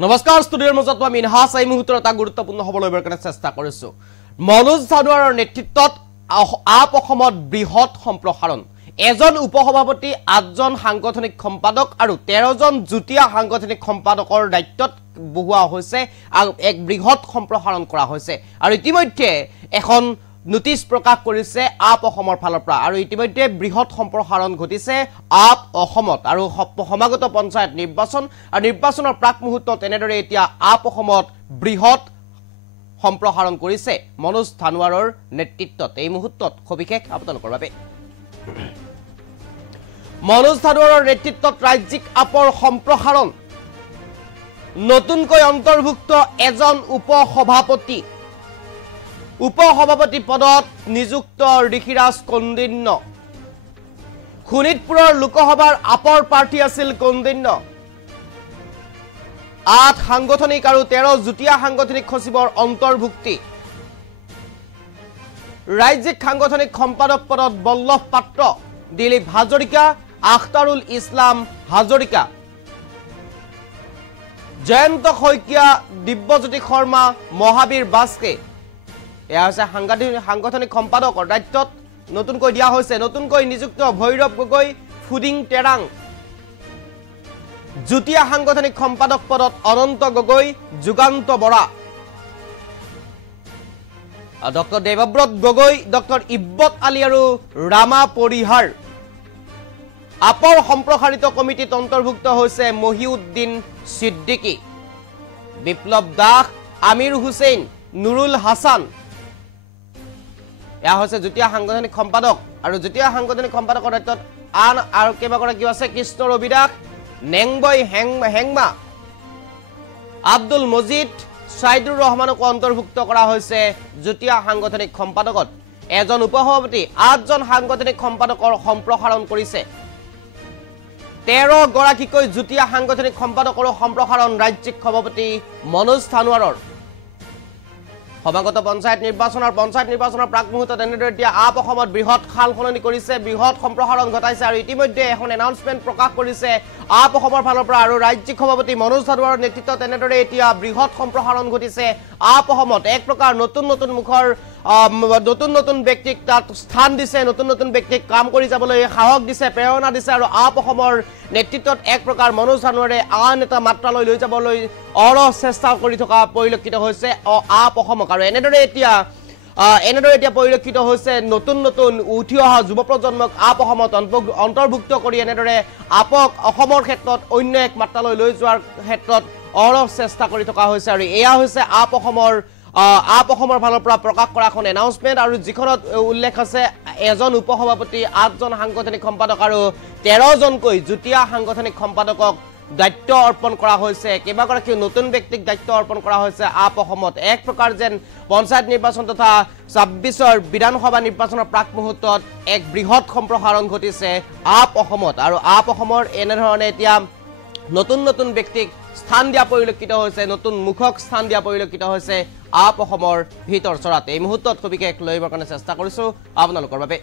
নমস্কাৰ ষ্টুডিঅ'ৰ মাজত মই মিনহাছ এই মুহূৰ্তৰ এটা গুৰুত্বপূৰ্ণ খবৰ ল'বৰ কাৰণে চেষ্টা কৰিছো মনোজ ধানোৱাৰৰ নেতৃত্বত আপ অসমত বৃহৎ সম্প্ৰসাৰণ এজন উপসভাপতি 8জন সাংগঠনিক সম্পাদক আৰু 13জন যুটীয়া সাংগঠনিক সম্পাদকৰ দায়িত্বত বহুৱা হৈছে আৰু এক বৃহৎ সম্প্ৰসাৰণ কৰা হৈছে আৰু ইতিমধ্যে এখন নোটিছ প্ৰকাশ কৰিছে আপ অসমৰ ফালৰ পৰা আৰু ইতিমধ্যে বৃহৎ সম্প্ৰসাৰণ ঘটিছে আপ অসমত আৰু সমাগত পঞ্চায়ত নিৰ্বাচন আৰু নিৰ্বাচনৰ প্ৰাক মুহূৰ্তত এনেদৰে এতিয়া আপ অসমত বৃহৎ সম্প্ৰসাৰণ কৰিছে মনোজ ধানোৱাৰৰ নেতৃত্বত এই মুহূৰ্তত সবিশেষ আপোনালোকৰ বাবে মনোজ ধানোৱাৰৰ নেতৃত্বত ৰাজ্যিক আপৰ সম্প্ৰসাৰণ নতুনকৈ অন্তৰ্ভুক্ত এজন উপসভাপতি উপসভাপতি পদত নিযুক্ত ঋষিৰাজ কন্দিন্য খুনিতপুৰৰ লোকসভাৰ আপৰ প্ৰাৰ্থী আছিল কন্দিন্য 8 সাংগঠনিক আৰু 13 যুটীয়া সাংগঠনিক সচিবৰ অন্তৰ্ভুক্তি ৰাজ্যিক সাংগঠনিক সম্পাদক পদত বল্লভ পাত্ৰ দিলীপ হাজৰিকা আখতাৰুল ইছলাম হাজৰিকা জয়ন্ত শইকীয়া দিব্যজ্যোতি শৰ্মা মহাবীৰ বাস্কে এয়া হৈছে সাংগঠনিক সম্পাদকৰ দায়িত্বত নতুনকৈ দিয়া হৈছে নতুনকৈ নিযুক্ত ভৈৰৱ গগৈ ফুডিং টেৰাং যুটীয়া সাংগঠনিক সম্পাদক পদত অনন্ত গগৈ যুগান্ত বৰা ডক্টৰ দেৱব্ৰত গগৈ ডক্টৰ ইব্বত আলী আৰু ৰামা পৰিহাৰ আপৰ সম্প্ৰসাৰিত কমিটিত অন্তৰ্ভুক্ত হৈছে মহিউদ্দিন সিদ্দিকী বিপ্লৱ দাস আমিৰ হুছেইন নুৰুল হাছান এয়া হৈছে যুটীয়া সাংগঠনিক সম্পাদক আৰু যুটীয়া সাংগঠনিক সম্পাদকৰ দায়িত্বত আন আৰু কেইবাগৰাকী আছে কৃষ্ণ ৰবি দাস নেংবই হেংমা আব্দুল মজিদ সাইদুৰ ৰহমানক অন্তৰ্ভুক্ত কৰা হৈছে যুটীয়া সাংগঠনিক সম্পাদকত এজন উপসভাপতি 8জন সাংগঠনিক সম্পাদকৰ সম্প্ৰসাৰণ কৰিছে 13 গৰাকীকৈ যুটীয়া সাংগঠনিক সম্পাদকৰ সম্প্ৰসাৰণ ৰাজ্যিক সভাপতি মনোজ ধানোৱাৰৰ সমাগত পঞ্চায়ত নিৰ্বাচনৰ প্ৰাক মুহূৰ্তত এনেদৰে এতিয়া আপ অসমত বৃহৎ সালসলনি কৰিছে বৃহৎ সম্প্ৰসাৰণ ঘটাইছে আৰু ইতিমধ্যে এখন এনাউন্সমেন্ট প্ৰকাশ কৰিছে আপ অসমৰ ফালৰ পৰা আৰু ৰাজ্যিক সভাপতি মনোজ ধানোৱাৰৰ নেতৃত্বত এনেদৰে এতিয়া বৃহৎ সম্প্ৰসাৰণ ঘটিছে আপ অসমত এক প্ৰকাৰ নতুন মুখৰ নতুন ব্যক্তিক তাত স্থান দিছে নতুন ব্যক্তিক কাম কৰি যাবলৈ সাহস দিছে প্ৰেৰণা দিছে আৰু আপ অসমৰ নেতৃত্বত এক প্ৰকাৰ মনোজ ধানোৱাৰে আন এটা মাত্ৰালৈ লৈ যাবলৈ অৰহ চেষ্টা কৰি থকা পৰিলক্ষিত হৈছে আপ অসমক আৰু এনেদৰে এতিয়া পৰিলক্ষিত হৈছে নতুন উঠি অহা যুৱ প্ৰজন্মক আপ অসমত অন্তৰ্ভুক্ত কৰি এনেদৰে আপক অসমৰ ক্ষেত্ৰত অন্য এক মাত্ৰালৈ লৈ যোৱাৰ ক্ষেত্ৰত অৰহ চেষ্টা কৰি থকা হৈছে আৰু এয়া হৈছে আপ অসমৰ ফালৰ পৰা প্ৰকাশ কৰা এখন এনাউন্সমেন্ট আৰু যিখনত উল্লেখ আছে এজন উপসভাপতি 8জন সাংগঠনিক সম্পাদক আৰু 13জনকৈ যুটীয়া সাংগঠনিক সম্পাদকক দায়িত্ব অৰ্পণ কৰা হৈছে কেইবাগৰাকী নতুন ব্যক্তিক দায়িত্ব অৰ্পণ কৰা হৈছে আপ অসমত এক প্ৰকাৰ যেন পঞ্চায়ত নিৰ্বাচন তথা 26ৰ বিধানসভা নিৰ্বাচনৰ প্ৰাক মুহূৰ্তত এক বৃহৎ সম্প্ৰসাৰণ ঘটিছে আপ অসমত আৰু আপ অসমৰ এনেধৰণে এতিয়া নতুন ব্যক্তিক স্থান দিয়া পৰিলক্ষিত হৈছে নতুন মুখক স্থান দিয়া পৰিলক্ষিত হৈছে আপ অসমৰ ভিতৰ চৰাত এই মুহূৰ্তত সবিশেষ লৈবৰ কাৰণে চেষ্টা কৰিছো আপোনালোকৰ বাবে